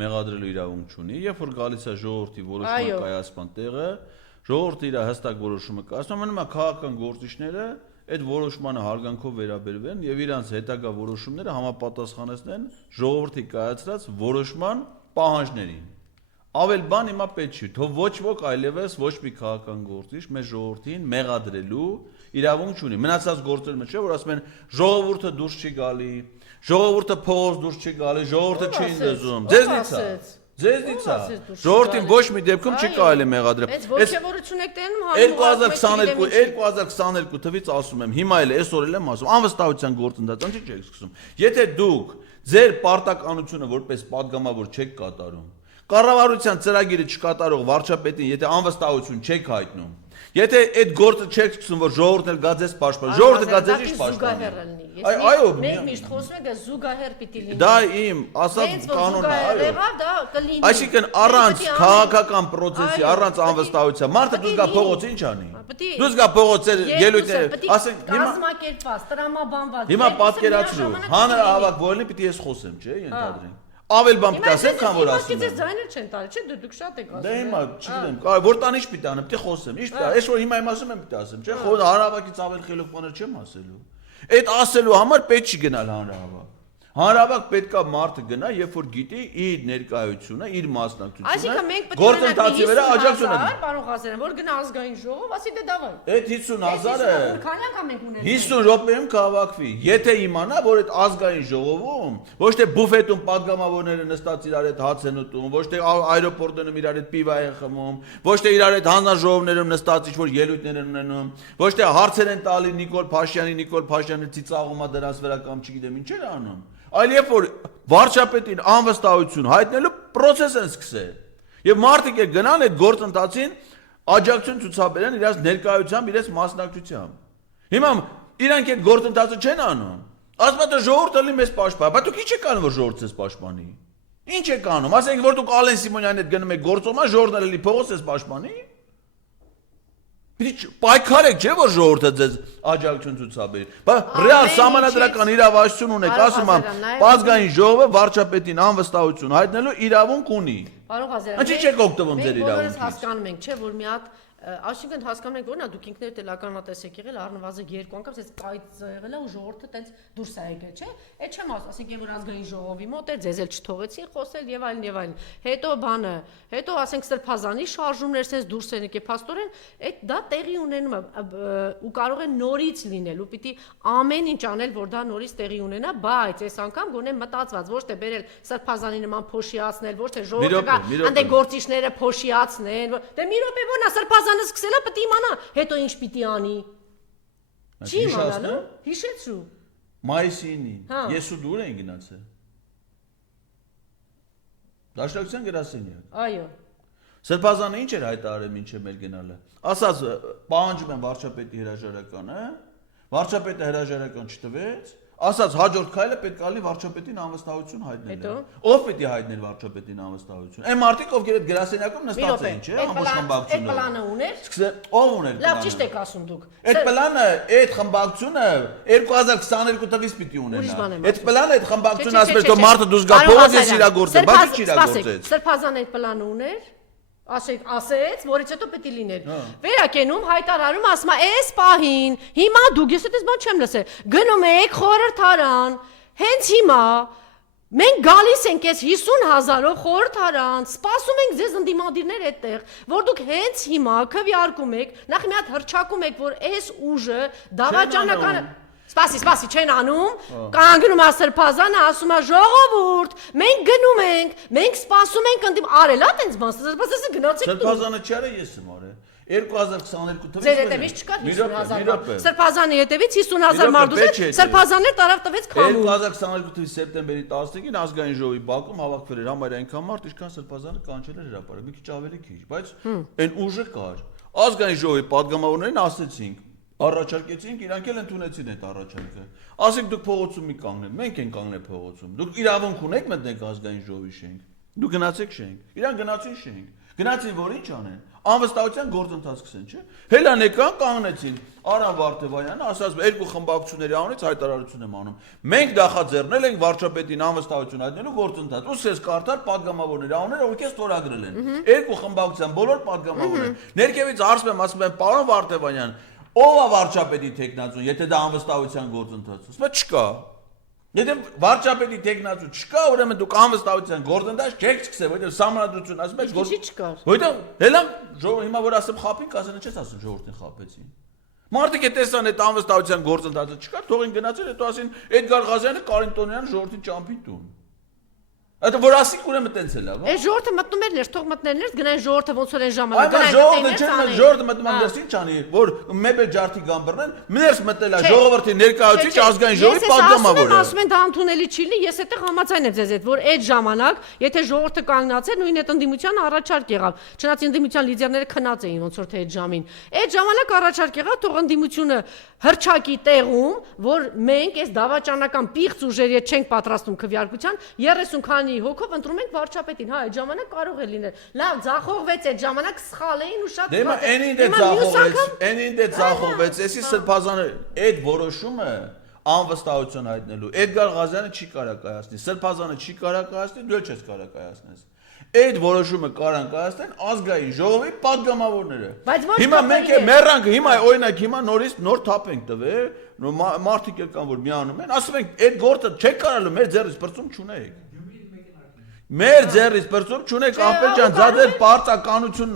մեղադրելու իրավունք չունի, երբ որ գալիս է ժողովրդի որոշման կայացման տեղը, ժողովուրդը իր հստակ որոշումը կայացնում, մնում է քաղաքական գործիչները այդ որոշմանը հարգանքով վերաբերվեն եւ իրանց հետագա որոշումները համապատասխանեցնեն ժողովրդի կայացրած որոշման պահանջներին։ Ավել բան հիմա պետք չի, թող ոչ ոք այլևս ոչ մի քաղաքական գործիչ մեր ժողովրդին մեղադրելու իրավունք չունի։ Մնացած գործերում չէ, որ ասում են ժողովուրդը դուրս չի գալի, ժողովուրդը փողոց դուրս չի գալի, ժողովուրդը չի ընդզում։ Ձեզնից է։ Ժողովրդին ոչ մի դեպքում չի կարելի մեղադրել։ Այս ողջավորություն եք տենում 2022 թվից ասում եմ, հիմա էլ այսօր էլ եմ ասում, անվստահության գործընթաց չի չեք սկսում։ Եթե դուք ձեր պարտականությունը որպես падգամավոր չեք կատարում, կառավարության ծրագիրը չկատարող վարչապետին, եթե անվստահություն չեք հայտնում, եթե այդ գործը չեք սկսում, որ ժողովուրդն էլ գա ձեզ պաշտպանի, ժողովուրդը գա ձեզ ինչ պաշտպանի։ Այո, մենք միշտ խոսում ենք զուգահեռ պիտի լինի։ Դա իմ ասած կանոնն է, այո։ Դա կլինի։ Այսինքն առանց քաղաքական process-ի, առանց անվստահության, մարդը դուք գա փողոց ինչ անի։ Դուք գա փողոց ելույթները, ասենք հիմա կազմակերպված, տրամաբանված։ Հիմա պատկերացրու, հանրահավաք որոնի պիտի ես խոսեմ, չէ՞, ենթադրենք։ Ավել բան պիտի ասեմ, քան որ ասում եմ։ Իսկ ձայները չեն տալի, չէ՞, դուք շատ եք ասում։ Դե հիմա չգիտեմ, որ տան ինչ պիտի անեմ, պիտի խոսեմ, ինչ պիտի, այս որ հիմա իմ ասում եմ պիտի ասեմ, չէ՞, հանրահավաքից ավել խելոք բաներ չեմ ասելու։ Այդ ասելու համար պետք չի գնալ հանրահավաք։ Հանրահավաք պետքա մարդը գնա, երբ որ գիտի իր ներկայությունը, իր մասնակցությունը, գործընթացի վրա աջակցություն ունի։ Պարոն Ղազարյան, որ գնա ազգային ժողով, ասի դե դավայ։ Այդ 50,000-ը 50 րոպեում կհավաքվի։ Եթե իմանա, որ այդ ազգային ժողովում ոչ թե բուֆետում падգամավորները նստած իրար հետ հաց են ուտում, ոչ թե այրոպորտներում իրար հետ պիվա են խմում, ոչ թե իրար հետ հանձնաժողովներում նստած ինչ-որ ելույթներ են ունենում, ոչ թե հարցեր են տալի Նիկոլ Փաշյանը ծիծաղում է դրանց վրա կամ չգիտեմ ինչ էր անում։ Այլ երբ որ վարչապետին անվստահություն հայտնելու process են սկսել։ Եվ մարդիկ է գնան այդ գործընթացին աջակցություն ցուցաբերեն իրաց ներկայությամբ, իրաց մասնակցությամբ։ Հիմա իրանք այդ գործընթացը չեն անում։ Ասում են թե ժողովուրդը լի մեզ պաշտպանի, բայց դուք ինչ եք անում որ ժողովուրդը ձեզ պաշտպանի։ Ինչ եք անում։ Ասենք որ դուք Ալեն Սիմոնյանի հետ գնում եք գործոմա, ժողովուրդը լի փողոց ձեզ պաշտպանի։ Պիտի պայքարեք, չէ՞ որ ժողովուրդը ձեզ աջակցություն ցուցաբերի։ Բայց ռեալ սահմանադրական իրավասություն ունեք, ասում եմ, ազգային ժողովը վարչապետին անվստահություն հայտնելու իրավունք ունի։ Պարոն Ղազարյան, ինչի՞ չեք օգտվում ձեր իրավունքից։ Բոլորս հասկանում ենք, չէ՞ որ մի հատ Այսինքն հասկանում եք, որն է դուք ինքներդ էլ ականատես եք եղել, առնվազն 2 անգամ այս կայծ եղել է ու ժողովուրդը տենց դուրս է եկել, չէ՞։ Այդ չեմ ասում, ասենք որ ազգային ժողովի մոտ է, ձեզ էլ չթողեցին խոսել եւ այլն եւ այլն։ Հետո բանը, հետո ասենք Սրբազանի շարժումներ sense դուրս են եկել, փաստորեն, այդ դա տեղի ունենում է ու կարող է նորից լինել ու պիտի ամեն ինչ անել, որ դա նորից տեղի ունենա, բայց այս անգամ գոնե մտածված, ոչ թե բերել Սրբազանի նման փոշիացնել, ոչ թե ժողովուրդը անդե գործիչները փոշիացնեն, դե մի րոպե ո՞նա Սրբազանը սկսելա պետք է իմանա, հետո ինչ պիտի անի։ Չի իմանալու։ Հիշեցրու։ Մայիսին ես ու դու ենք գնացել։ Դաշնակցության գրասենյակ։ Այո։ Սրբազանը ինչ էր հայտարարել մինչև մեր գնալը։ Ասած պահանջում են վարչապետի հրաժարականը, վարչապետը հրաժարական չտվեց, ասած հաջորդ քայլը պետք է լինի վարչապետին անվստահություն հայտնելը։ Ով պետք է հայտներ վարչապետին անվստահություն։ Այն մարդիկ ովքեր այդ գրասենյակում նստած էին, չէ՞, ամբողջ խմբակցությունը։ Այդ պլանը ուներ։ Ով ուներ։ Լավ ճիշտ եք ասում դուք։ Այդ պլանը, այդ խմբակցությունը 2022 թվականից պիտի ունենա։ Այդ պլանը, այդ խմբակցությունը ասում էր, որ մարդը դուրս գա փողոց ես իրագործել, բայց ինչ իրագործեց։ Սրբազան այդ պլանը ուներ։ Ասեց, որից հետո պետք է լիներ։ Վերակենում հայտարարում ասում է, «Էս պահին, հիմա դուք ես այդպես բան չեմ լսել։ Գնում եք խորհրդարան, հենց հիմա մենք գալիս ենք այս 50,000-ով խորհրդարան, սպասում ենք ձեզ ընդդիմադիրներ այդտեղ, որ դուք հենց հիմա քվեարկում եք, նախ մի հատ հրճակում եք, որ այս ուժը դավաճանական Սպասի, չեն անում, կանգնում է Սրբազանը, ասում է ժողովուրդ, մենք գնում ենք, մենք սպասում ենք ընդդիմ, արել է տենց բան, Սրբազանը գնացեք դու։ Սրբազանը չարը ես եմ արել, 2022 թվականից։ Ձեր հետևից չկար 50,000, Սրբազանի հետևից 50,000 մարդուց, Սրբազաններ տարավ տվեց քամու։ 2022 թվականի սեպտեմբերի 15-ին ազգային ժողովի բակում հավաքվել էր համարյա այնքան մարդ, ինչքան Սրբազանը կանչել էր հրապարակ, մի քիչ ավելի քիչ, բայց այն ուժը կար։ Ազգային ժողովի падգամավորներին ասեցինք առաջարկեցինք, իրանք էլ ընդունեցին այդ առաջարկը։ Ասենք դուք փողոցում մի կանգնեք, մենք ենք կանգնել փողոցում։ Դուք իրավունք ունեք մտնեք ազգային ժողովի շենք։ Դու գնացեք շենք։ Իրան գնացին շենք։ Գնացին որ ինչ անեն։ Անվստահության գործընթաց սկսեն, չէ՞։ Հելան եկան կանգնեցին Արամ Վարդևանյանը, ասած երկու խմբակցությունների անունից հայտարարություն եմ անում։ Մենք նախաձեռնել ենք վարչապետին անվստահություն հայտնելու գործընթաց։ Ուսես կարդալ падգամավորների անունները, ովքեր ստորագրել են։ Երկու խմբակցության բոլոր падգամավորները։ Ներքևից ասում եմ, պարոն Վարդևանյան, ով է վարչապետի տեխնացուն, եթե դա անվստահության գործընթաց է։ Ասում է չկա։ Եթե վարչապետի տեխնացու չկա, ուրեմն դուք անվստահության գործընթաց չեք սկսել, որովհետև համանդրություն ասում եք, Ինչի՞ չկար։ որովհետև հելամ հիմա որ ասեմ խափին, կասեն չես ասում ժողովրդին խափեցին։ Մարդիկ է տեսան այդ անվստահության գործընթացը չկար, թողին գնացել, հետո ասին Էդգար Ղազարյանը Կարինտոնյանը ժողովրդին ճամփի տուն։ Այդ որ ասիկ ուրեմն տենց է լավ։ Այս ժողովրդը մտնում էր ներ, թող մտնեն ներ, գնային ժողովրդը ոնց որ այն ժամանակ Այո, ժողովրդը մտնում է ներս ինչ անի, որ մեբել ջարդի գամբռնեն, ներս մտել է ժողովրդի ներկայացուցիչ ազգային ժողովի падգամավորը։ Ասում են դա ընդունելի չի լի, ես այդտեղ համաձայն եմ ձեզ հետ, որ այդ ժամանակ, եթե ժողովրդը կանգնացեր, նույն այդ ընդդիմության առաջարկ եղավ։ Չնայած ընդդիմության լիդերները քնած էին ոնց որ թե այդ ժամին։ Այդ ժամանակ առաջարկ եղավ, թող ընդդիմությունը հրճակի տեղում, որ մենք այս դավաճանական պիղծ ուժերի հետ չենք պատրաստում քվեարկության 30 քանի հոգով ընտրում ենք վարչապետին, հա, այդ ժամանակ կարող է լինել։ Լավ, ձախողվեց այդ ժամանակ սխալ էին ու շատ Դեմա այնին դե ձախողվեց, այնին դե ձախողվեց, էսի սրբազանը այդ որոշումը անվստահություն հայտնելու։ Էդգար Ղազարյանը չի կարա կայացնի, սրբազանը չի կարա կայացնի, դու էլ չես կարա կայացնես։ Այդ որոշումը կարան կայացնեն ազգային ժողովի падգամավորները։ Հիմա մենք է մեռանք, հիմա օրինակ հիմա նորից նոր թափ ենք տվել, մարդիկ էլ կան որ միանում են, ասում ենք այդ գործը չեք կարալու մեր ձեռից բրծում չունեք։ Մեր ձեռից բրծում չունեք, ապել ջան, ձադեր պարծականություն